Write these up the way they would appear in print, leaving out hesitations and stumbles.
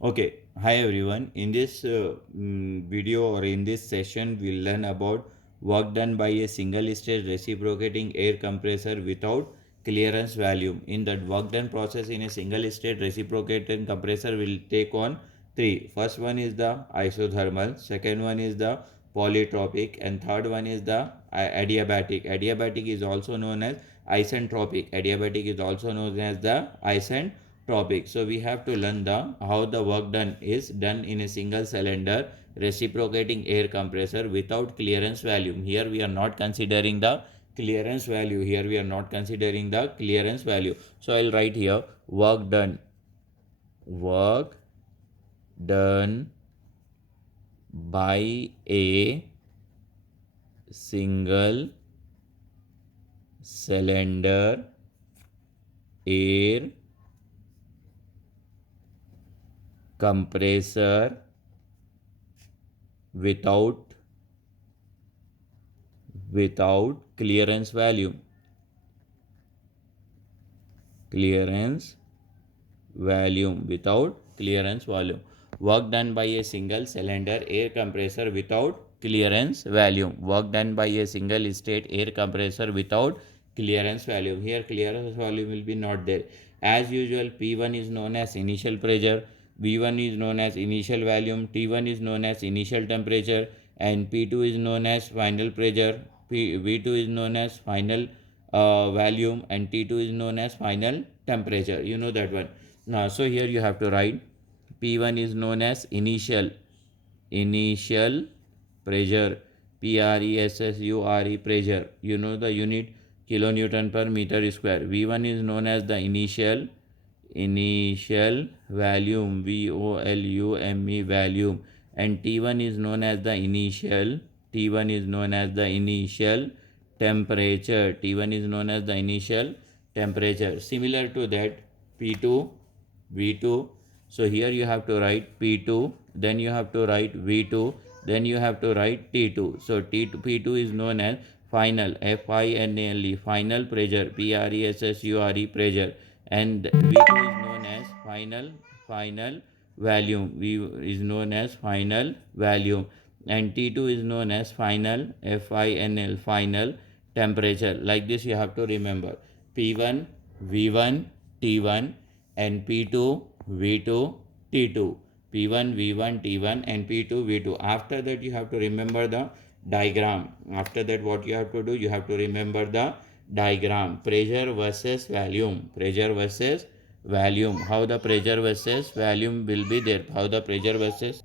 Okay, hi everyone. In this video or in this session, we'll learn about work done by a single stage reciprocating air compressor without clearance volume. In that work done process in a single stage reciprocating compressor will take on three. First one is the isothermal, second one is the polytropic, and third one is the adiabatic. Adiabatic is also known as isentropic. Adiabatic is also known as the isentropic. So we have to learn the how the work done is done in a single cylinder reciprocating air compressor without clearance volume. Here we are not considering the clearance value. Here we are not considering the clearance value. So I'll write here work done by a single cylinder air compressor without clearance volume. Clearance volume without clearance volume. Work done by a single cylinder air compressor without clearance volume. Work done by a single state air compressor without clearance volume. Here clearance volume will be not there. As usual, P1 is known as initial pressure, V1 is known as initial volume, T1 is known as initial temperature, and P2 is known as final pressure, V2 is known as final volume, and T2 is known as final temperature. You know that one. Now, so here you have to write P1 is known as initial pressure, pressure. You know the unit kilonewton per meter square. V1 is known as the initial volume, volume, volume, and T1 is known as the initial temperature. T1 is known as the initial temperature. Similar to that, P2, V2. So here you have to write P2, then you have to write V2, then you have to write T2. So P2 is known as final, FINALE, final pressure, PRESSURE pressure, and V2 is known as final volume. V is known as final volume, and T2 is known as final temperature. Like this you have to remember P1, V1, T1, and P2, V2, T2. P1, V1, T1, and P2, V2. After that you have to remember the diagram. After that what you have to do, you have to remember the diagram. Pressure versus volume. Pressure versus volume. How the pressure versus volume will be there. How the pressure versus.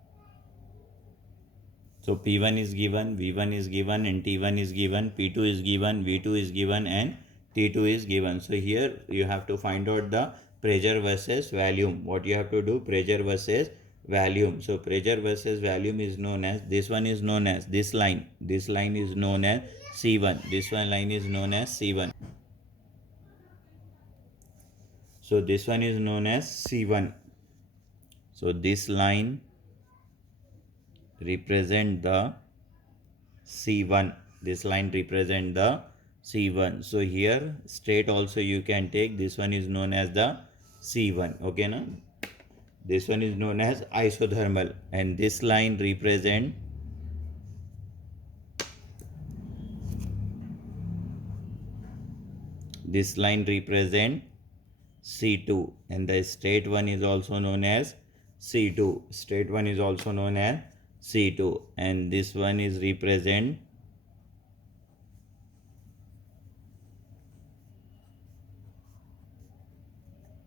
So P1 is given, V1 is given, and T1 is given, P2 is given, V2 is given, and T2 is given. So here you have to find out the pressure versus volume. What you have to do, pressure versus volume. So pressure versus volume is known as, this one is known as, this line is known as C1. This one line is known as C1. So this one is known as C1. So this line represent the C1. This line represent the C1. So here straight also you can take, this one is known as the C1. Okay na? This one is known as isothermal, and this line represent C2, and the straight one is also known as C2. Straight one is also known as C2, and this one is represent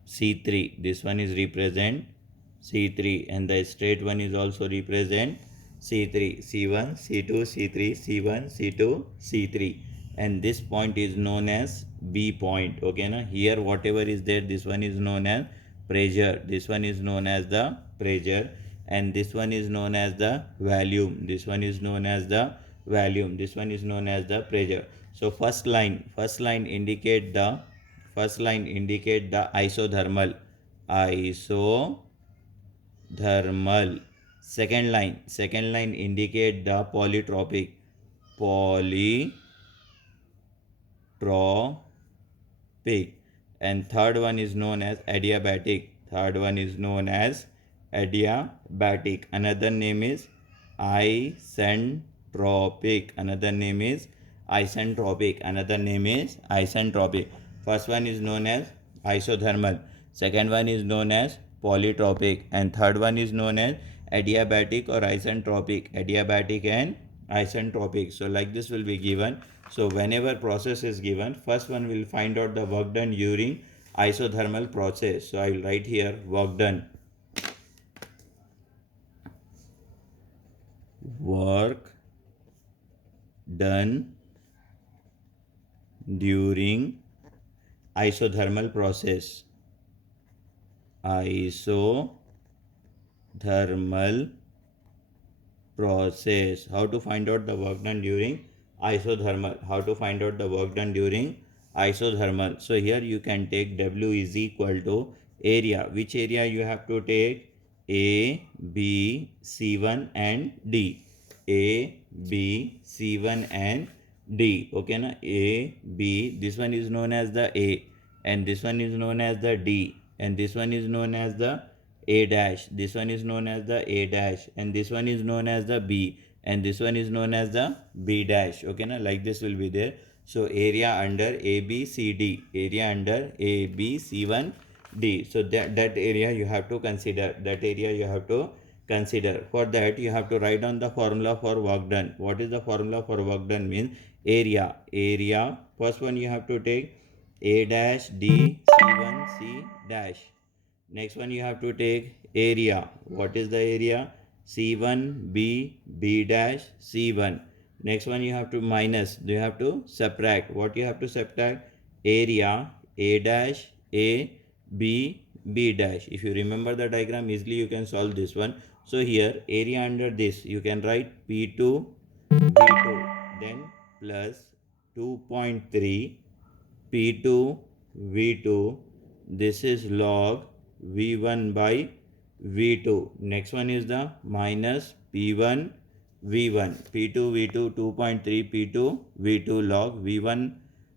C3. This one is represent C3, and the straight one is also represent C3. C1, C2, C3, C1, C2, C3, and this point is known as B point. Okay na? Here whatever is there, this one is known as pressure, this one is known as the pressure, and this one is known as the volume, this one is known as the volume, this one is known as the pressure. So first line indicate the isothermal. Second line indicate the polytropic, and third one is known as adiabatic. adiabatic. Another name is isentropic. Another name is isentropic. Another name is isentropic. First one is known as isothermal. Second one is known as polytropic. And third one is known as adiabatic or isentropic. Adiabatic and isentropic. So like this will be given. So whenever process is given, first one will find out the work done during isothermal process. So I will write here work done. Work done during isothermal process. Isothermal process. How to find out the work done during isothermal? How to find out the work done during isothermal? So here you can take W is equal to area. Which area you have to take? A, B, C1 and D. A, B, C1 and D. Okay, na? A, B. This one is known as the A, and this one is known as the D, and this one is known as the A dash. This one is known as the A dash, and this one is known as the B, and this one is known as the B dash. Okay, na? Like this will be there. So area under A, B, C, D. Area under A, B, C1, D. So that area you have to consider. That area you have to consider. For that you have to write down the formula for work done. What is the formula for work done? Means area. Area. First one you have to take A dash D C1 C dash. Next one you have to take area. What is the area? C1 B B dash C1. Next one you have to minus. You have to subtract. What you have to subtract? Area A dash A B B dash. If you remember the diagram easily you can solve this one. So here area under this you can write P2 V2 then plus 2.3 P2 V2. This is log V1 by V2. Next one is the minus P1 V1. P2 V2 2.3 P2 V2 log V1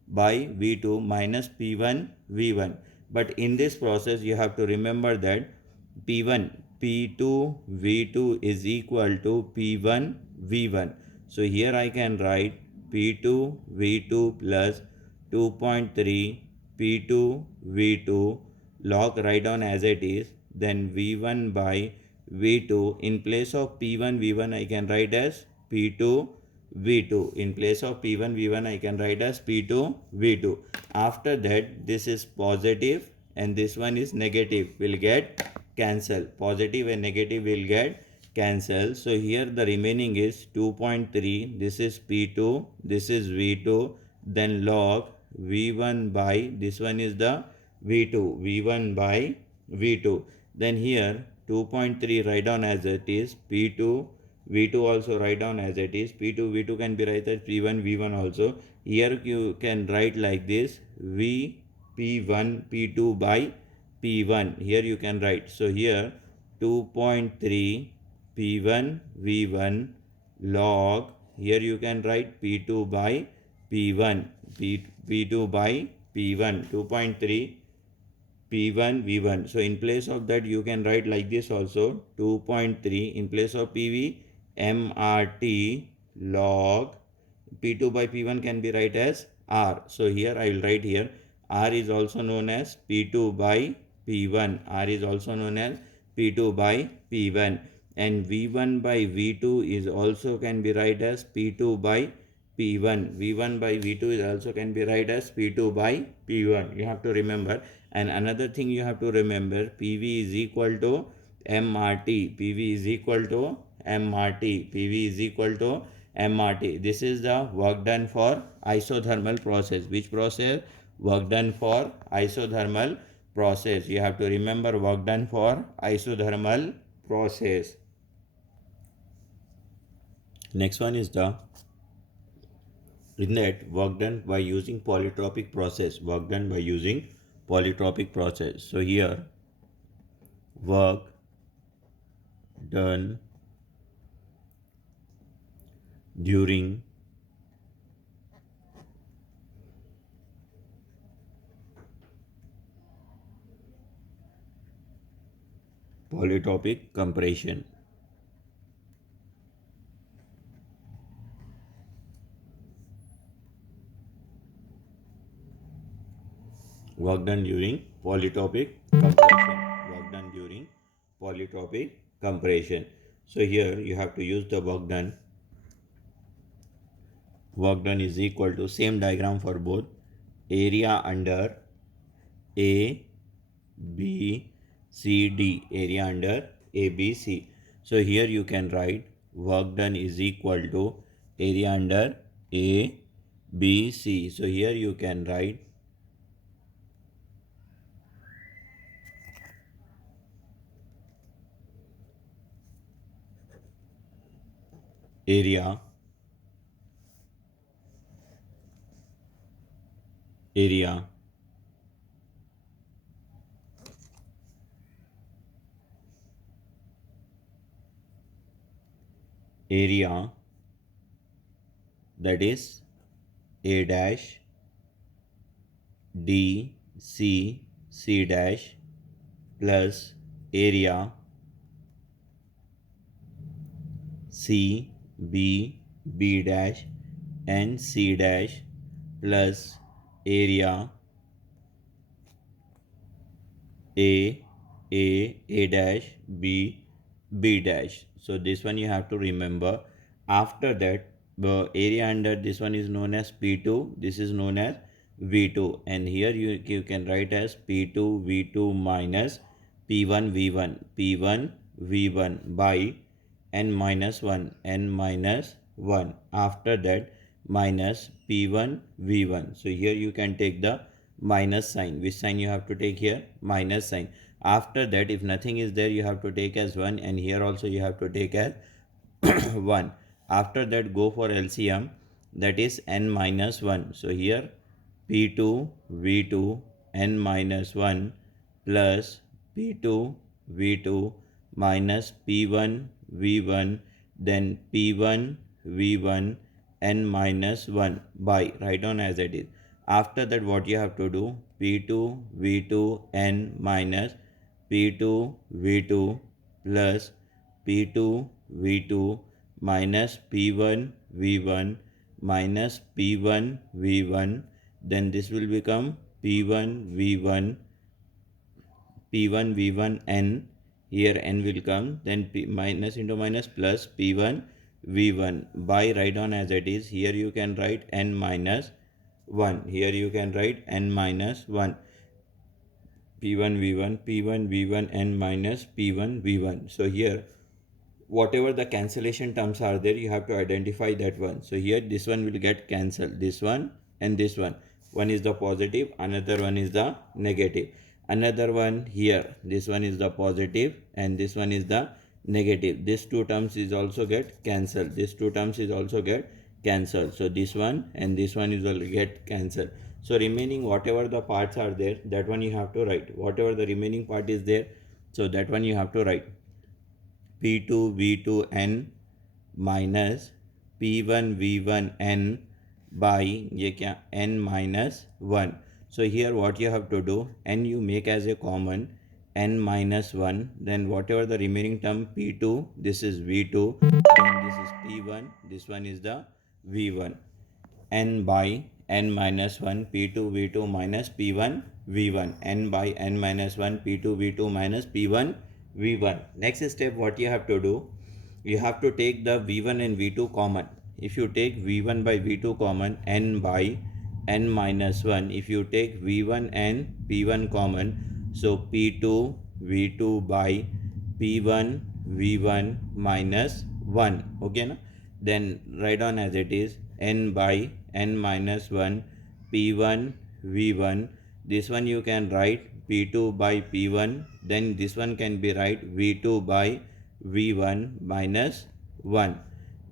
by V2 minus P1 V1. But in this process you have to remember that P1 P2 V2 is equal to P1 V1. So here I can write P2 V2 plus 2.3 P2 V2 log write down as it is, then V1 by V2. In place of P1 V1 I can write as P2 V2. In place of P1 V1 I can write as P2 V2. After that this is positive and this one is negative will get cancelled. Positive and negative will get cancelled. So here the remaining is 2.3. This is P2. This is V2. Then log V1 by this one is the V2. V1 by V2. Then here 2.3 write down as it is. P2 V2 also write down as it is. P2 V2 can be write as P1 V1 also. Here you can write like this V P1 P2 by P1. Here you can write. So here 2.3 P1 V1 log. Here you can write P2 by P1. P2 by P1. 2.3 P1 V1. So in place of that you can write like this also 2.3 in place of PV MRT log P2 by P1 can be write as R. So here I will write here R is also known as P2 by P1. R is also known as P2 by P1, and V1 by V2 is also can be write as P2 by P1. V1 by V2 is also can be write as P2 by P1. You have to remember. And another thing you have to remember, PV is equal to MRT. PV is equal to MRT. PV is equal to MRT. This is the work done for isothermal process. Which process? Work done for isothermal process. You have to remember work done for isothermal process. Next one is the in that work done by using polytropic process. Work done by using polytropic process. So here work done during polytropic compression. Work done during polytropic compression. Work done during polytropic compression. So here you have to use the work done. Work done is equal to same diagram for both. Area under A, B, C, D. Area under A, B, C. So here you can write work done is equal to area under A, B, C. So here you can write area area area that is A dash D C C dash plus area C B B dash and C dash plus area A dash B dash. So this one you have to remember. After that, the area under this one is known as P2. This is known as V2, and here you can write as P2 V2 minus P1 V1 P1 V1 by n minus 1 n minus 1. After that, minus P1 V1. So here you can take the minus sign. Which sign you have to take here? Minus sign. After that, if nothing is there, you have to take as 1, and here also you have to take as 1. After that, go for LCM, that is n minus 1. So here P2 V2 n minus 1 plus P2 V2 minus P1 V1, then P1 V1 n minus 1 by, write down as it is. After that, what you have to do? P2 V2 n minus P2 V2 plus P2 V2 minus P1 V1 minus P1 V1, then this will become P1 V1 P1 V1 n, here n will come, then P minus into minus plus P1 V1 by, write down as it is. Here you can write n minus 1. Here you can write n minus 1. P1 V1 P1 V1 n minus P1 V1. So here whatever the cancellation terms are there, you have to identify that one. So here this one will get cancelled, this one and this one. One is the positive, another one is the negative. Another one here, this one is the positive and this one is the negative. These two terms is also get cancelled. These two terms is also get cancelled. So this one and this one is will get cancelled. So remaining whatever the parts are there, that one you have to write. Whatever the remaining part is there, so that one you have to write. P2 V2 n minus P1 V1 n by ये क्या n minus 1. So here what you have to do, n you make as a common, n minus 1, then whatever the remaining term P2, this is V2, then this is P1, this one is the V1, n by n minus 1 P2 V2 minus P1 V1, n by n minus 1 P2 V2 minus P1 V1. Next step, what you have to do, you have to take the V1 and V2 common. If you take V1 by V2 common, n by n minus 1. If you take V1 and P1 common, so P2 V2 by P1 V1 minus 1. Okay, na? Then write down as it is, n by n minus 1 P1 V1. This one you can write P2 by P1, then this one can be write V2 by V1 minus 1.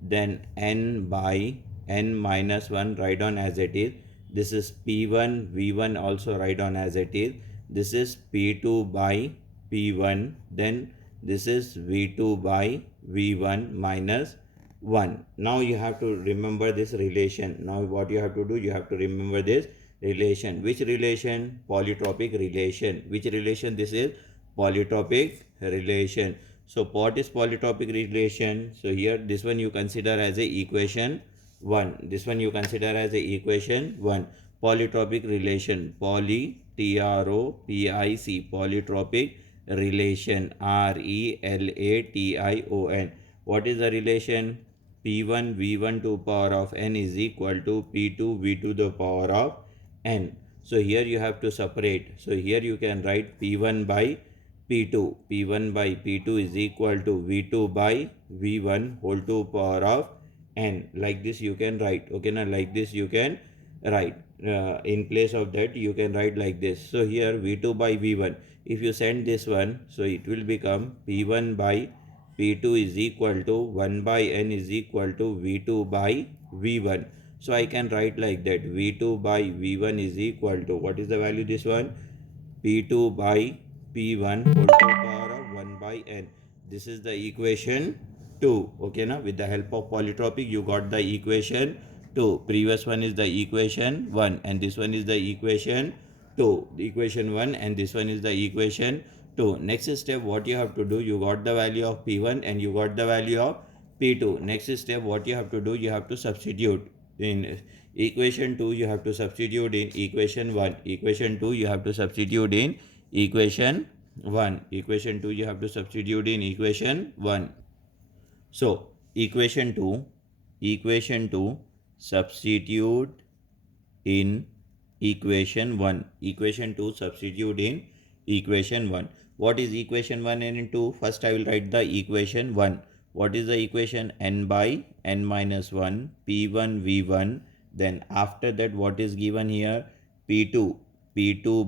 Then n by n minus 1, write down as it is. This is P1 V1, also write down as it is. This is P2 by P1, then this is V2 by V1 minus 1. Now you have to remember this relation. Now what you have to do, you have to remember this relation. Which relation? Polytropic relation. Which relation this is? Polytropic relation. So what is polytropic relation? So here this one you consider as a equation 1. This one you consider as a equation 1. Polytropic relation. Tropic polytropic relation. Relation. What is the relation? P1 V1 to power of n is equal to P2 V to the power of n. So here you have to separate. So here you can write P1 by P2. P1 by P2 is equal to V2 by V1 whole to power of n. Like this you can write. Okay, now like this you can write. In place of that you can write like this. So here V2 by V1. If you send this one, so it will become P1 by P2 is equal to 1 by n is equal to V2 by V1. So I can write like that. V2 by V1 is equal to, what is the value this one? P2 by P1 whole to power of 1 by n. This is the equation 2. Okay, now with the help of polytropic you got the equation 2. Previous one is the equation 1 and this one is the equation 2. The equation 1 and this one is the equation 2. Next step what you have to do, you got the value of P1 and you got the value of P2. Next step what you have to do, you have to substitute in equation 2, you have to substitute in equation 1. Equation 2 you have to substitute in equation 1. Equation 2 you have to substitute in equation 1. So equation 2 substitute in equation 1. Equation 2 substitute in equation 1. What is equation 1 and 2? First I will write the equation 1. What is the equation? N by n minus 1 P1 V1. Then after that what is given here? P2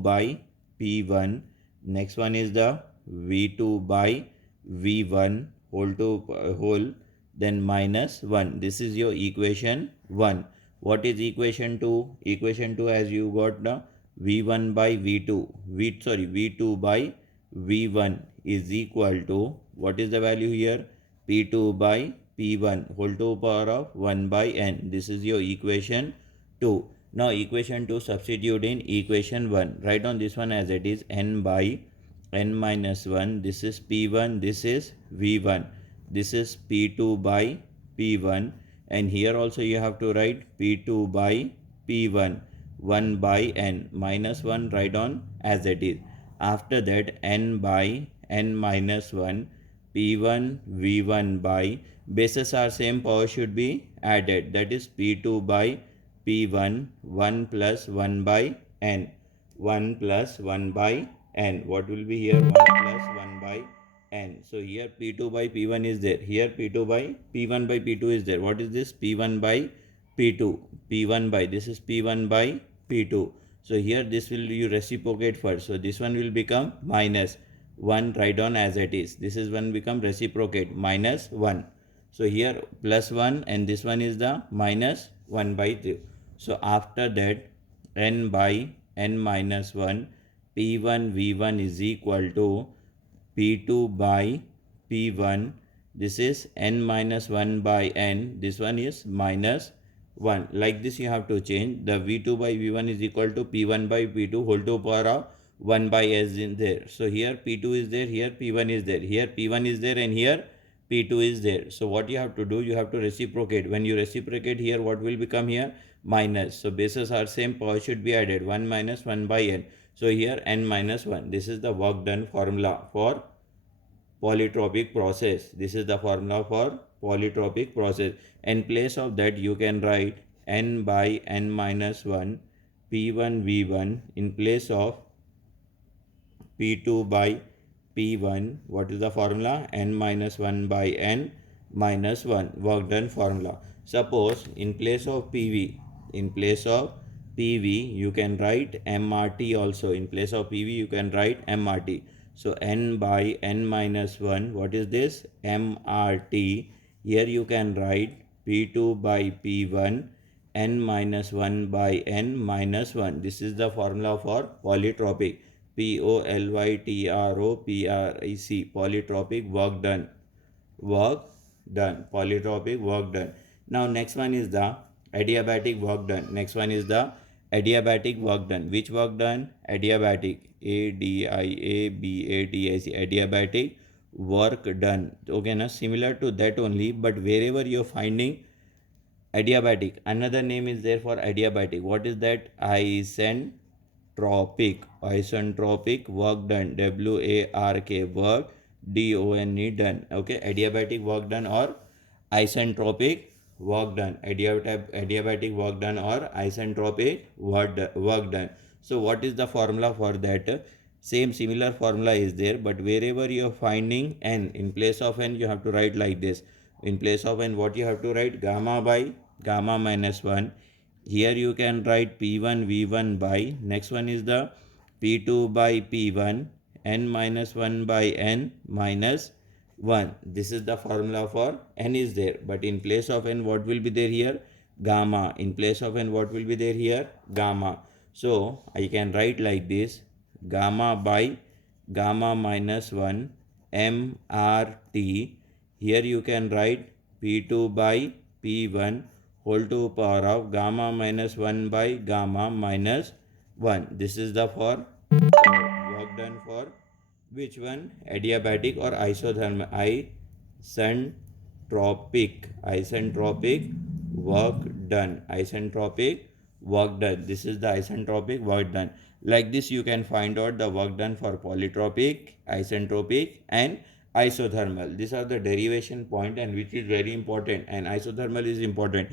by P1. Next one is the V2 by V1 whole then minus 1. This is your equation 1. What is equation 2? Equation 2, as you got the V1 by V2. V2 by V1 is equal to, what is the value here? P2 by P1 whole to power of 1 by n. This is your equation 2. Now equation 2 substitute in equation 1. Write on this one as it is. N by n minus 1. This is P1. This is V1. This is P2 by P1. And here also you have to write P2 by P1. 1 by n minus 1 write on as it is. After that n by n minus 1 P1 V1 by, bases are same, power should be added, that is P2 by P1 1 plus 1 by n. 1 plus 1 by n. What will be here? 1 plus 1 by n. So here P2 by P1 is there. Here P2 by P1 by P2 is there. What is this? P1 by P2. P1 by, this is P1 by P2. So here this will you reciprocate first. So this one will become minus 1, write down as it is. This is one become reciprocate, minus 1. So here plus 1 and this one is the minus 1 by 2. So after that n by n minus 1 P1 V1 is equal to P2 by P1. This is n minus 1 by n. This one is minus 1. Like this you have to change. The V2 by V1 is equal to P1 by P2 whole to power of 1 by s in there. So here P2 is there, here P1 is there, here P1 is there and here P2 is there. So what you have to do, you have to reciprocate. When you reciprocate here, what will become here? Minus. So bases are same, power should be added. 1 minus 1 by n. So here n minus 1. This is the work done formula for polytropic process. This is the formula for polytropic process. In place of that you can write n by n minus 1 P1 V1 in place of P2 by P1. What is the formula? N minus 1 by n minus 1. Work done formula. Suppose in place of PV, you can write MRT also. In place of PV you can write MRT. So n by n minus 1. What is this? MRT. Here you can write P2 by P1 n minus 1 by n minus 1. This is the formula for polytropic. Polytropic, polytropic work done. Polytropic work done. Now next one is the adiabatic work done. Which work done? Adiabatic. Adiabatic work done. Okay, na similar to that only, but wherever you're finding adiabatic, another name is there for adiabatic. What is that? Isentropic work done, WARK work DONE done. Okay, adiabatic work done or isentropic work done, adiabatic work done or isentropic work done. So what is the formula for that? Same similar formula is there, but wherever you are finding n, in place of n you have to write like this. In place of n, what you have to write? Gamma by gamma minus 1. Here you can write P1 V1 by, next one is the P2 by P1, n minus 1 by n minus 1. This is the formula for n is there, but in place of n what will be there here? Gamma. In place of n what will be there here? Gamma. So I can write like this: gamma by gamma minus 1 MRT. Here you can write P2 by P1 whole to power of gamma minus 1 by gamma minus 1. This is the for work done for which one? Adiabatic or isothermal? Isentropic work done. Isentropic work done. This is the isentropic work done. Like this you can find out the work done for polytropic, isentropic and isothermal. These are the derivation point and which is very important, and isothermal is important.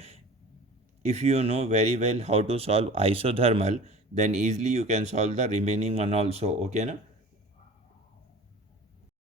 If you know very well how to solve isothermal, then easily you can solve the remaining one also. Okay na?